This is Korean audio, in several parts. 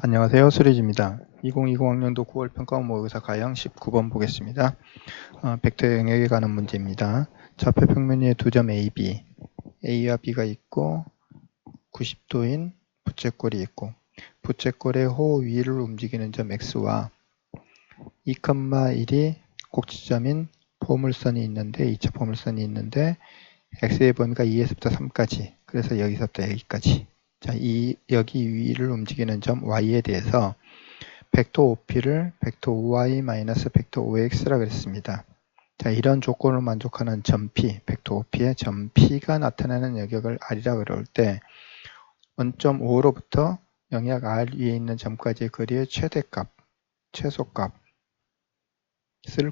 안녕하세요. 수리지입니다. 2020학년도 9월 평가 모의고사 가형 19번 보겠습니다. 벡터 영역에 관한 문제입니다. 좌표 평면 위에 두 점 A, B, A와 B가 있고 90도인 부채꼴이 있고 부채꼴의 호 위를 움직이는 점 X와 2,1이 꼭지점인 포물선이 있는데 2차 포물선이 있는데 X의 범위가 2에서부터 3까지, 그래서 여기서부터 여기까지. 자, 여기 위를 움직이는 점 Y에 대해서 벡터 OP를 벡터 OY 마이너스 벡터 OX라 그랬습니다. 자, 이런 조건을 만족하는 점 P, 벡터 OP의 점 P가 나타나는 영역을 R이라 그럴 때 원점 O로부터 영역 R 위에 있는 점까지의 거리의 최대값, 최소값을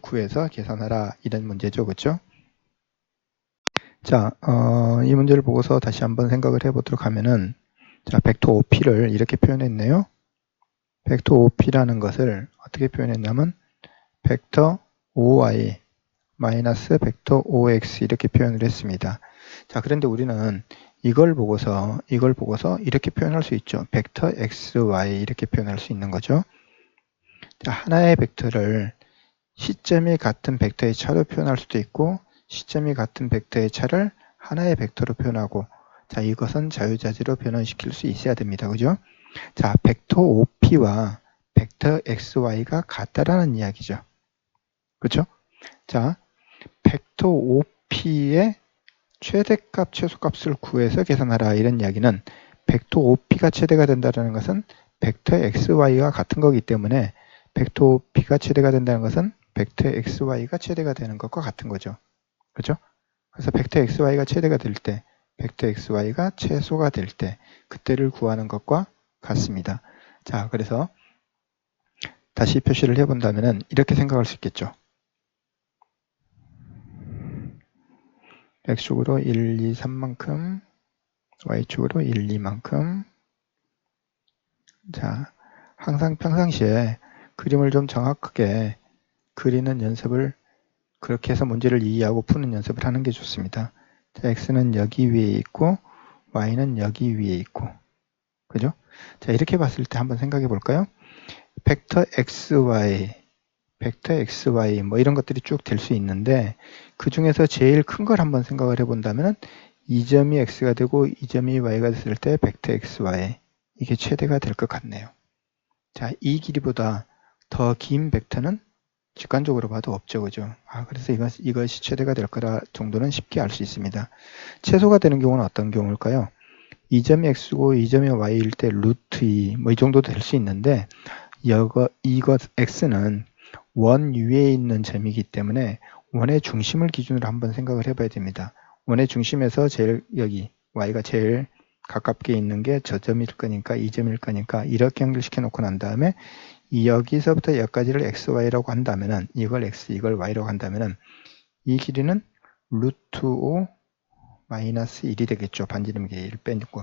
구해서 계산하라, 이런 문제죠. 그렇죠? 자, 이 문제를 보고서 다시 한번 생각을 해보도록 하면은, 자, 벡터 OP를 이렇게 표현했네요. 벡터 OP라는 것을 어떻게 표현했냐면 벡터 OY 마이너스 벡터 OX 이렇게 표현을 했습니다. 자, 그런데 우리는 이걸 보고서 이렇게 표현할 수 있죠. 벡터 XY 이렇게 표현할 수 있는 거죠. 자, 하나의 벡터를 시점이 같은 벡터의 차로 표현할 수도 있고 시점이 같은 벡터의 차를 하나의 벡터로 표현하고, 자, 이것은 자유자재로 변환시킬 수 있어야 됩니다. 그죠? 자, 벡터 OP와 벡터 XY가 같다라는 이야기죠. 그렇죠? 자, 벡터 OP의 최대값, 최소값을 구해서 계산하라, 이런 이야기는 벡터 OP가 최대가 된다는 것은 벡터 XY가 같은 거기 때문에 벡터 OP가 최대가 된다는 것은 벡터 XY가 최대가 되는 것과 같은 거죠. 그렇죠? 그래서 벡터 XY가 최대가 될 때, 벡터 XY가 최소가 될 때, 그때를 구하는 것과 같습니다. 자, 그래서 다시 표시를 해본다면 이렇게 생각할 수 있겠죠. X축으로 1, 2, 3만큼, Y축으로 1, 2만큼. 자, 항상 평상시에 그림을 좀 정확하게 그리는 연습을, 그렇게 해서 문제를 이해하고 푸는 연습을 하는 게 좋습니다. 자, X는 여기 위에 있고 Y는 여기 위에 있고, 그죠? 자, 이렇게 봤을 때 한번 생각해 볼까요? 벡터 XY 뭐 이런 것들이 쭉 될 수 있는데, 그 중에서 제일 큰 걸 한번 생각을 해본다면 이 점이 X가 되고 이 점이 Y가 됐을 때 벡터 XY, 이게 최대가 될 것 같네요. 자, 이 길이보다 더 긴 벡터는 직관적으로 봐도 없죠. 그죠? 그래서 이것이 최대가 될 거라 정도는 쉽게 알 수 있습니다. 최소가 되는 경우는 어떤 경우일까요? 이 점이 X고 이 점이 Y일 때 루트 2, 뭐 이 정도 될 수 있는데, 이것 X는 원 위에 있는 점이기 때문에 원의 중심을 기준으로 한번 생각을 해봐야 됩니다. 원의 중심에서 제일 여기 Y가 제일 가깝게 있는 게 저 점일 거니까 이 점일 거니까 이렇게 연결시켜 놓고 난 다음에 여기서부터 여기까지를 XY라고 한다면은, 이걸 X 이걸 Y라고 한다면은 이 길이는 루트 5 마이너스 1이 되겠죠. 반지름 길이 1 빼고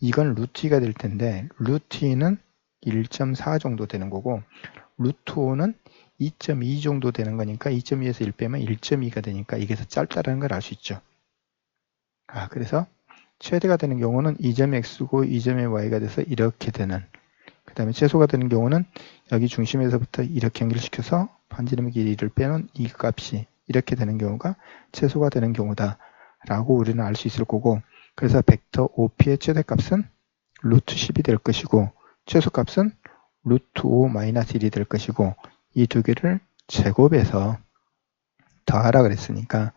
이건 루트 2가 될 텐데 루트 2는 1.4 정도 되는 거고 루트 5는 2.2 정도 되는 거니까 2.2에서 1 빼면 1.2가 되니까 이게 더 짧다라는 걸 알 수 있죠. 그래서 최대가 되는 경우는 이 점이 X고 이 점이 Y가 돼서 이렇게 되는, 그 다음에 최소가 되는 경우는 여기 중심에서부터 이렇게 연결시켜서 반지름 길이를 빼는 이 값이 이렇게 되는 경우가 최소가 되는 경우다 라고 우리는 알 수 있을 거고, 그래서 벡터 OP의 최대값은 루트 10이 될 것이고 최소값은 루트 5 마이너스 1이 될 것이고, 이 두 개를 제곱해서 더하라 그랬으니까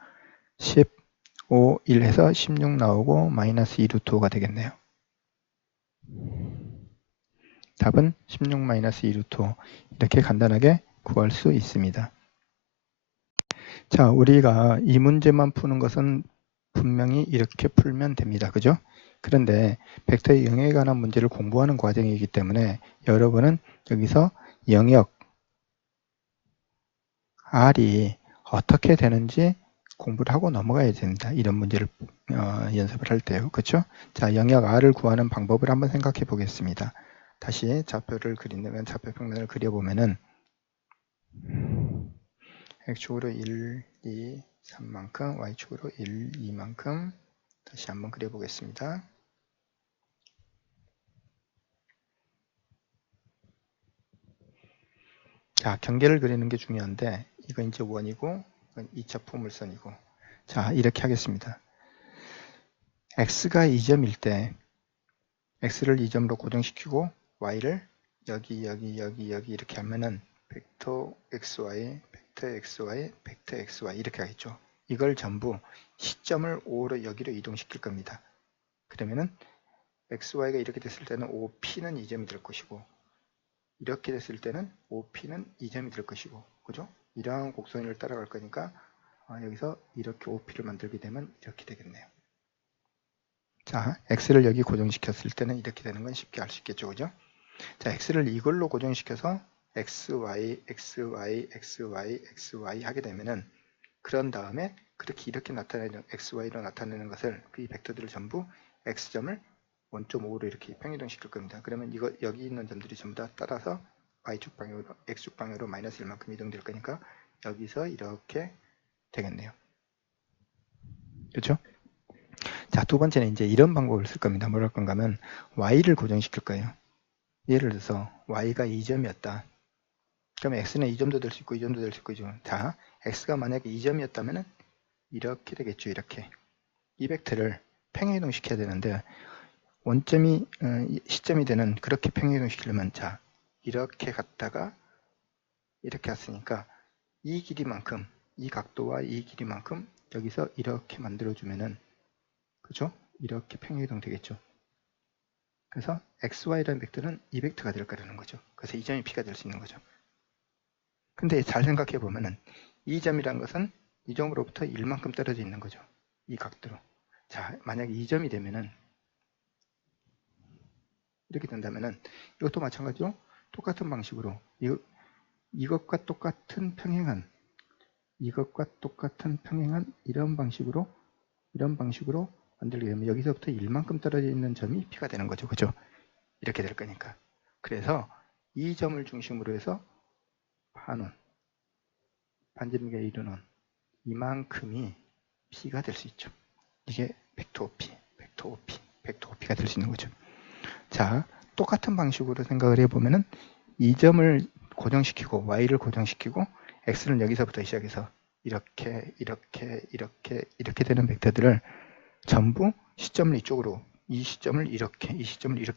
15, 1 해서 16 나오고 마이너스 2 루트 5가 되겠네요. 답은 16 마이너스 2 루트 5, 이렇게 간단하게 구할 수 있습니다. 자, 우리가 이 문제만 푸는 것은 분명히 이렇게 풀면 됩니다. 그죠? 그런데 벡터의 영역에 관한 문제를 공부하는 과정이기 때문에 여러분은 여기서 영역 R이 어떻게 되는지 공부를 하고 넘어가야 됩니다. 이런 문제를 연습을 할 때요. 그렇죠? 자, 영역 R을 구하는 방법을 한번 생각해 보겠습니다. 다시 좌표를 그린다면 좌표 평면을 그려보면은 X축으로 1, 2, 3만큼, Y축으로 1, 2만큼 다시 한번 그려보겠습니다. 자, 경계를 그리는 게 중요한데 이건 이제 원이고 이건 2차 포물선이고 자, 이렇게 하겠습니다. x가 2점일 때 x를 2점으로 고정시키고 y를 여기 이렇게 하면은 벡터 xy, 벡터 xy, 벡터 xy 이렇게 하겠죠. 이걸 전부 시점을 5로 여기로 이동시킬 겁니다. 그러면은 xy가 이렇게 됐을 때는 OP는 2점이 될 것이고 이렇게 됐을 때는 OP는 2점이 될 것이고 그죠? 이러한 곡선을 따라갈 거니까 여기서 이렇게 OP를 만들게 되면 이렇게 되겠네요. 자, x를 여기 고정시켰을 때는 이렇게 되는 건 쉽게 알 수 있겠죠, 그죠? 자, x를 이걸로 고정시켜서 xy, xy, xy, xy 하게 되면은 그런 다음에 그렇게 이렇게 나타내는 xy로 나타내는 것을 이 벡터들을 전부 x점을 1.5로 이렇게 평이동 시킬 겁니다. 그러면 이거 여기 있는 점들이 전부 다 따라서 y축 방향으로 x축 방향으로 마이너스 1만큼 이동될 거니까 여기서 이렇게 되겠네요. 그렇죠? 자, 두 번째는 이제 이런 방법을 쓸 겁니다. 뭐랄 건가 하면 y를 고정시킬 거예요. 예를 들어서 y가 2점이었다. 그러면 x는 2점도 될 수 있고 2점도 될 수 있고 자, x가 만약에 2점이었다면 이렇게 되겠죠. 이렇게 이 벡터를 평행이동 시켜야 되는데 원점이 시점이 되는 그렇게 평행이동 시키려면 자, 이렇게 갔다가 이렇게 왔으니까 이 길이만큼 이 각도와 이 길이만큼 여기서 이렇게 만들어주면은 그죠? 이렇게 평행이동 되겠죠. 그래서 xy라는 벡터는 이 벡터가 될 거라는 거죠. 그래서 이 점이 p가 될 수 있는 거죠. 근데 잘 생각해 보면은 이 점이란 것은 이 점으로부터 1만큼 떨어져 있는 거죠. 이 각도로. 자, 만약에 이 점이 되면은 이렇게 된다면은 이것도 마찬가지로 똑같은 방식으로 이것과 똑같은 평행한 이런 방식으로 만들게 되면 여기서부터 1만큼 떨어져 있는 점이 p가 되는 거죠. 그죠? 이렇게 될 거니까. 그래서 이 점을 중심으로 해서 반지름과 이루는 이만큼이 p가 될 수 있죠. 이게 벡터 OP, 벡터 OP가 될 수 있는 거죠. 자, 똑같은 방식으로 생각을 해보면은 이 점을 고정시키고 y를 고정시키고 x는 여기서부터 시작해서 이렇게 되는 벡터들을 전부 시점을 이쪽으로 이 시점을 이렇게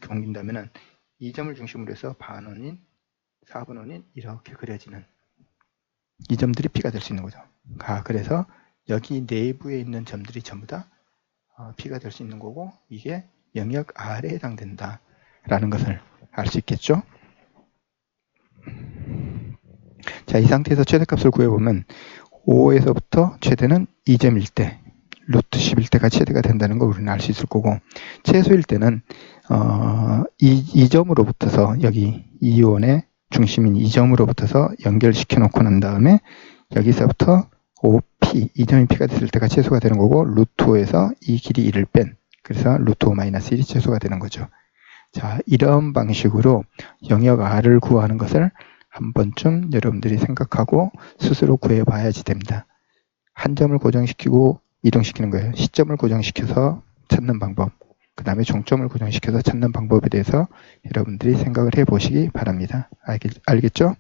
옮긴다면은 이 점을 중심으로 해서 반원인 4분원인 이렇게 그려지는 이 점들이 p가 될 수 있는 거죠. 그래서 여기 내부에 있는 점들이 전부 다 p가 될 수 있는 거고 이게 영역 R에 해당된다 라는 것을 알 수 있겠죠. 자, 이 상태에서 최대값을 구해보면 5에서부터 최대는 2점일 때 루트 10일 때가 최대가 된다는 걸 우리는 알 수 있을 거고 최소일 때는 이 점으로부터서 여기 이원의 중심인 이 점으로부터서 연결시켜 놓고 난 다음에 여기서부터 OP, 이 점이 P가 됐을 때가 최소가 되는 거고 루트 5에서 이 길이 1을 뺀 그래서 루트 5 마이너스 1이 최소가 되는 거죠. 자, 이런 방식으로 영역 R을 구하는 것을 한 번쯤 여러분들이 생각하고 스스로 구해봐야지 됩니다. 한 점을 고정시키고 이동시키는 거예요. 시점을 고정시켜서 찾는 방법, 그 다음에 종점을 고정시켜서 찾는 방법에 대해서 여러분들이 생각을 해보시기 바랍니다. 알겠죠?